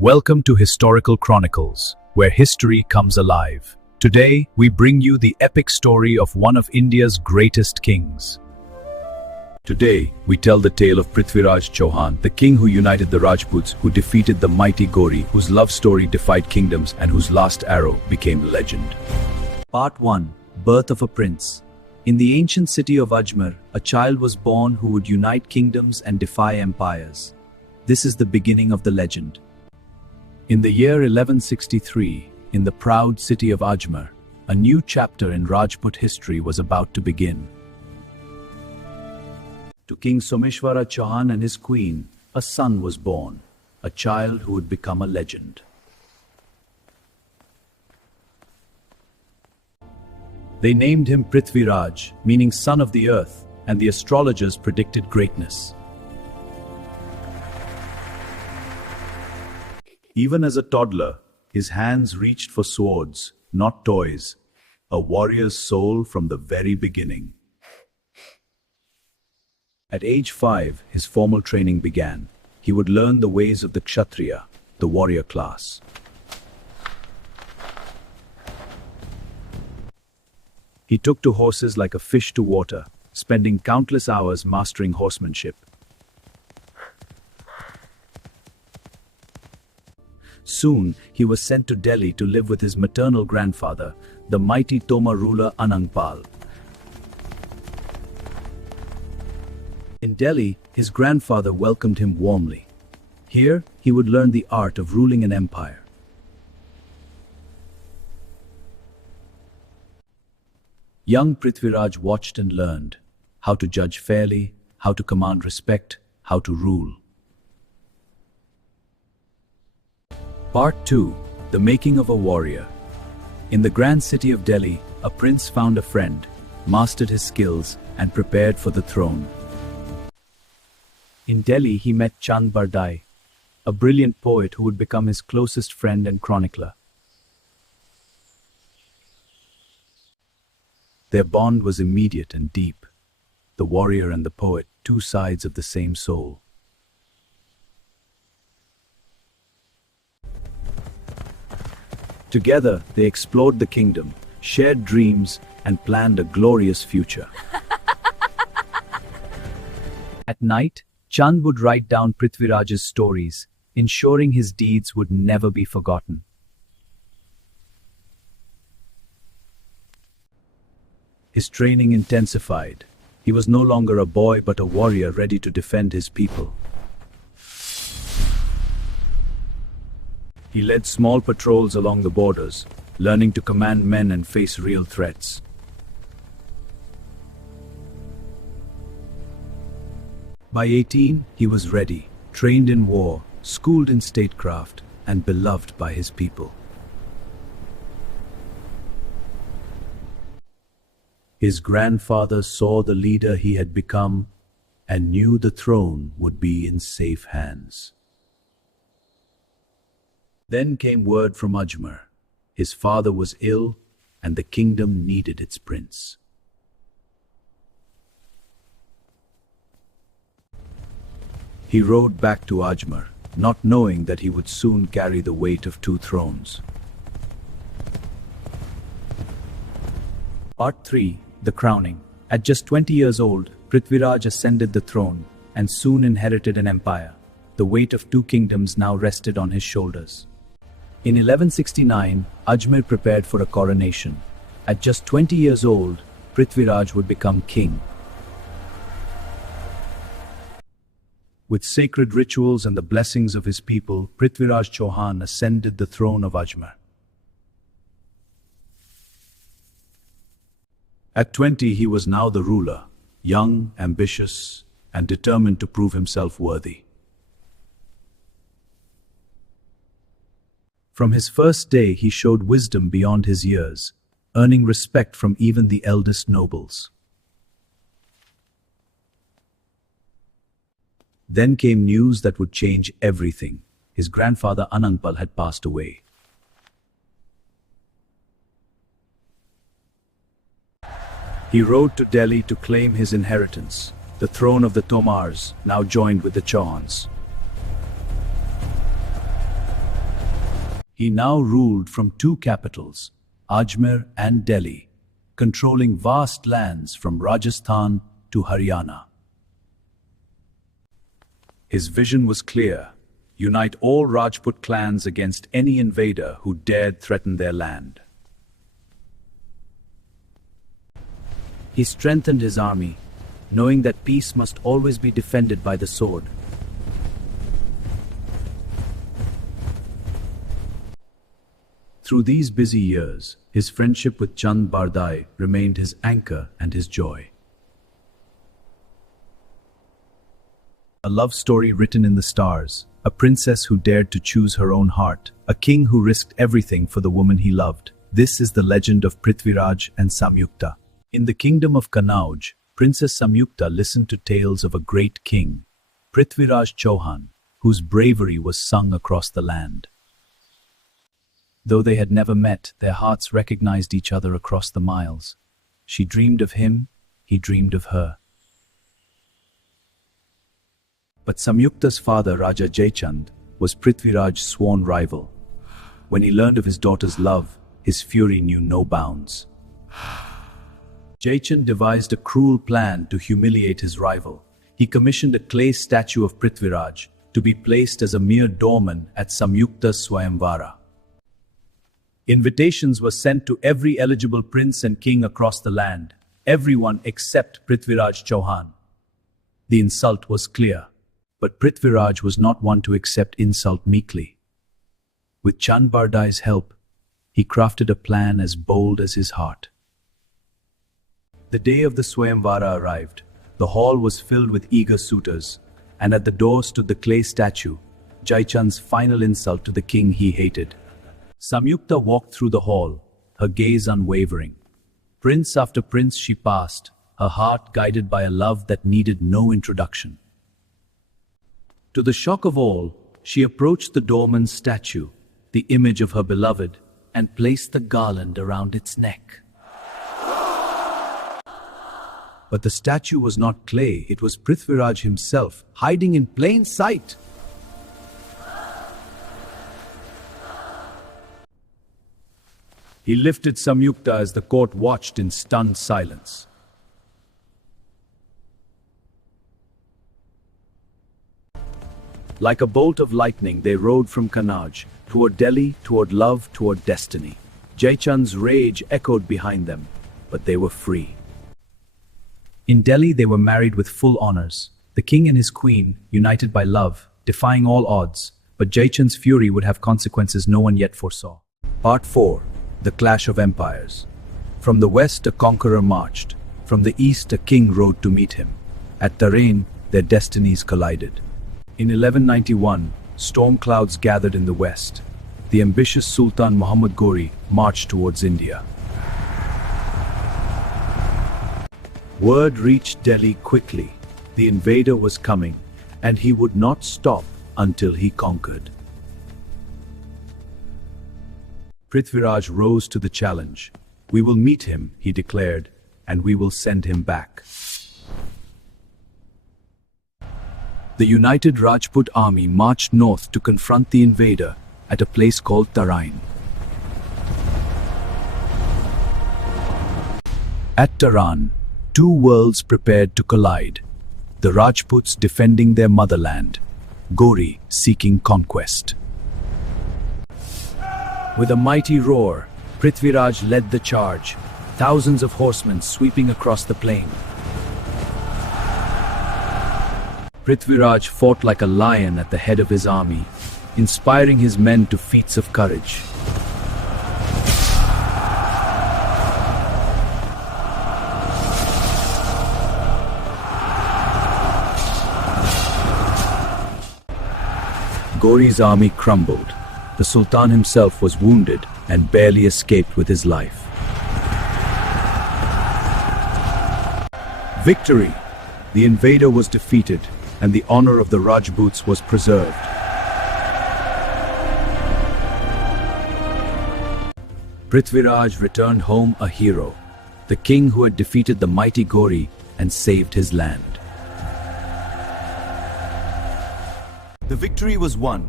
Welcome to Historical Chronicles, where history comes alive. Today, we bring you the epic story of one of India's greatest kings. Today, we tell the tale of Prithviraj Chauhan, the king who united the Rajputs, who defeated the mighty Ghori, whose love story defied kingdoms and whose last arrow became legend. Part 1. Birth of a Prince. In the ancient city of Ajmer, a child was born who would unite kingdoms and defy empires. This is the beginning of the legend. In the year 1163, in the proud city of Ajmer, a new chapter in Rajput history was about to begin. To King Prithviraj Chauhan and his queen, a son was born, a child who would become a legend. They named him Prithviraj, meaning son of the earth, and the astrologers predicted greatness. Even as a toddler, his hands reached for swords, not toys, a warrior's soul from the very beginning. At age 5, his formal training began. He would learn the ways of the Kshatriya, the warrior class. He took to horses like a fish to water, spending countless hours mastering horsemanship. Soon, he was sent to Delhi to live with his maternal grandfather, the mighty Tomar ruler Anangpal. In Delhi, his grandfather welcomed him warmly. Here, he would learn the art of ruling an empire. Young Prithviraj watched and learned how to judge fairly, how to command respect, how to rule. Part 2. The Making of a Warrior. In the grand city of Delhi, a prince found a friend, mastered his skills, and prepared for the throne. In Delhi, he met Chand Bardai, a brilliant poet who would become his closest friend and chronicler. Their bond was immediate and deep. The warrior and the poet, two sides of the same soul. Together, they explored the kingdom, shared dreams, and planned a glorious future. At night, Chand would write down Prithviraj's stories, ensuring his deeds would never be forgotten. His training intensified. He was no longer a boy but a warrior ready to defend his people. He led small patrols along the borders, learning to command men and face real threats. By 18, he was ready, trained in war, schooled in statecraft, and beloved by his people. His grandfather saw the leader he had become and knew the throne would be in safe hands. Then came word from Ajmer. His father was ill, and the kingdom needed its prince. He rode back to Ajmer, not knowing that he would soon carry the weight of two thrones. Part 3. The Crowning. At just 20 years old, Prithviraj ascended the throne and soon inherited an empire. The weight of two kingdoms now rested on his shoulders. In 1169, Ajmer prepared for a coronation. At just 20 years old, Prithviraj would become king. With sacred rituals and the blessings of his people, Prithviraj Chauhan ascended the throne of Ajmer. At 20, he was now the ruler, young, ambitious, and determined to prove himself worthy. From his first day, he showed wisdom beyond his years, earning respect from even the eldest nobles. Then came news that would change everything. His grandfather Anangpal had passed away. He rode to Delhi to claim his inheritance, the throne of the Tomars, now joined with the Chauhans. He now ruled from two capitals, Ajmer and Delhi, controlling vast lands from Rajasthan to Haryana. His vision was clear: unite all Rajput clans against any invader who dared threaten their land. He strengthened his army, knowing that peace must always be defended by the sword. Through these busy years, his friendship with Chand Bardai remained his anchor and his joy. A love story written in the stars, a princess who dared to choose her own heart, a king who risked everything for the woman he loved. This is the legend of Prithviraj and Samyukta. In the kingdom of Kannauj, Princess Samyukta listened to tales of a great king, Prithviraj Chauhan, whose bravery was sung across the land. Though they had never met, their hearts recognized each other across the miles. She dreamed of him, he dreamed of her. But Samyukta's father, Raja Jaichand, was Prithviraj's sworn rival. When he learned of his daughter's love, his fury knew no bounds. Jaichand devised a cruel plan to humiliate his rival. He commissioned a clay statue of Prithviraj to be placed as a mere doorman at Samyukta's Swayamvara. Invitations were sent to every eligible prince and king across the land, everyone except Prithviraj Chauhan. The insult was clear, but Prithviraj was not one to accept insult meekly. With Chand Bardai's help, he crafted a plan as bold as his heart. The day of the Swayamvara arrived. The hall was filled with eager suitors, and at the door stood the clay statue, Jaichand's final insult to the king he hated. Samyukta walked through the hall, her gaze unwavering. Prince after prince she passed, her heart guided by a love that needed no introduction. To the shock of all, she approached the doorman's statue, the image of her beloved, and placed the garland around its neck. But the statue was not clay, it was Prithviraj himself, hiding in plain sight. He lifted Samyukta as the court watched in stunned silence. Like a bolt of lightning, they rode from Kannauj, toward Delhi, toward love, toward destiny. Jaichand's rage echoed behind them, but they were free. In Delhi, they were married with full honors. The king and his queen, united by love, defying all odds, but Jaichand's fury would have consequences no one yet foresaw. Part 4. The Clash of Empires. From the west, a conqueror marched. From the east, a king rode to meet him. At Tarain, their destinies collided. In 1191, storm clouds gathered in the west. The ambitious Sultan Muhammad Ghori marched towards India. Word reached Delhi quickly. The invader was coming, and he would not stop until he conquered. Prithviraj rose to the challenge. We will meet him, he declared, and we will send him back. The united Rajput army marched north to confront the invader at a place called Tarain. At Tarain, two worlds prepared to collide. The Rajputs defending their motherland, Ghori seeking conquest. With a mighty roar, Prithviraj led the charge, thousands of horsemen sweeping across the plain. Prithviraj fought like a lion at the head of his army, inspiring his men to feats of courage. Ghori's army crumbled. The Sultan himself was wounded and barely escaped with his life. Victory! The invader was defeated, and the honor of the Rajputs was preserved. Prithviraj returned home a hero, the king who had defeated the mighty Ghori and saved his land. The victory was won.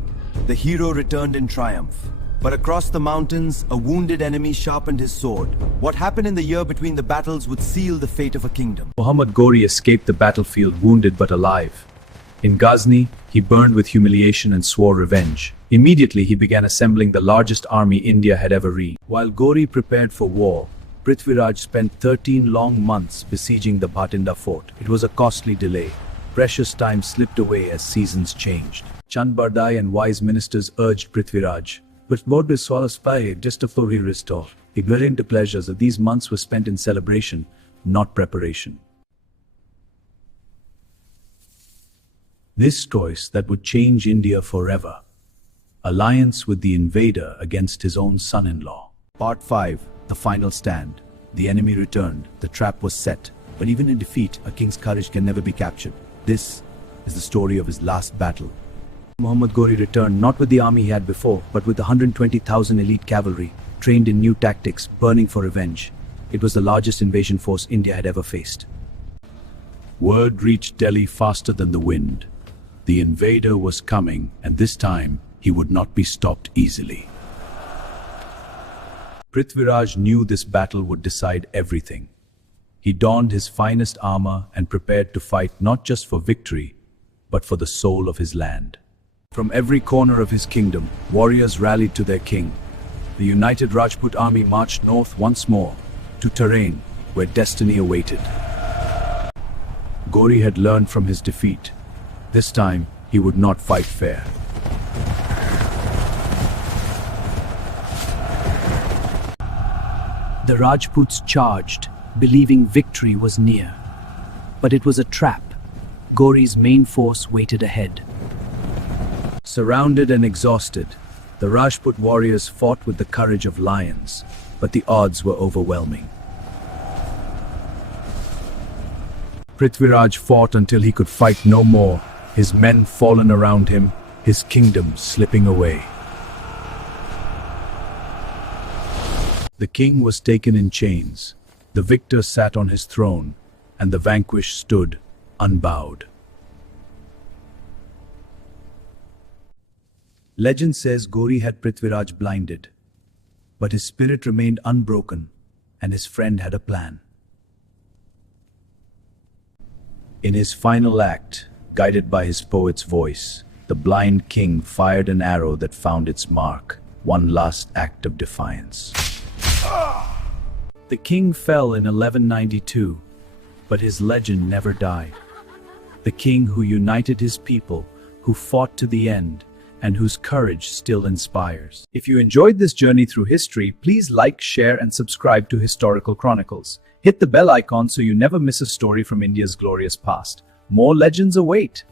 The hero returned in triumph. But across the mountains, a wounded enemy sharpened his sword. What happened in the year between the battles would seal the fate of a kingdom. Muhammad Ghori escaped the battlefield wounded but alive. In Ghazni, he burned with humiliation and swore revenge. Immediately, he began assembling the largest army India had ever reached. While Ghori prepared for war, Prithviraj spent 13 long months besieging the Bhatinda fort. It was a costly delay. Precious time slipped away as seasons changed. Chand Bardai and wise ministers urged Prithviraj, but more spy just before he restored. Ignoring the pleasures of these months were spent in celebration, not preparation. This choice that would change India forever. Alliance with the invader against his own son-in-law. Part 5. The final stand. The enemy returned. The trap was set. But even in defeat, a king's courage can never be captured. This is the story of his last battle. Muhammad Ghori returned not with the army he had before, but with 120,000 elite cavalry, trained in new tactics, burning for revenge. It was the largest invasion force India had ever faced. Word reached Delhi faster than the wind. The invader was coming, and this time he would not be stopped easily. Prithviraj knew this battle would decide everything. He donned his finest armor and prepared to fight not just for victory, but for the soul of his land. From every corner of his kingdom, warriors rallied to their king. The united Rajput army marched north once more, to Tarain, where destiny awaited. Ghori had learned from his defeat. This time, he would not fight fair. The Rajputs charged, believing victory was near. But it was a trap. Ghori's main force waited ahead. Surrounded and exhausted, the Rajput warriors fought with the courage of lions, but the odds were overwhelming. Prithviraj fought until he could fight no more, his men fallen around him, his kingdom slipping away. The king was taken in chains, the victor sat on his throne, and the vanquished stood unbowed. Legend says Ghori had Prithviraj blinded, but his spirit remained unbroken, and his friend had a plan. In his final act, guided by his poet's voice, the blind king fired an arrow that found its mark, one last act of defiance. The king fell in 1192, but his legend never died. The king who united his people, who fought to the end, and whose courage still inspires. If you enjoyed this journey through history, please like, share, and subscribe to Historical Chronicles. Hit the bell icon so you never miss a story from India's glorious past. More legends await.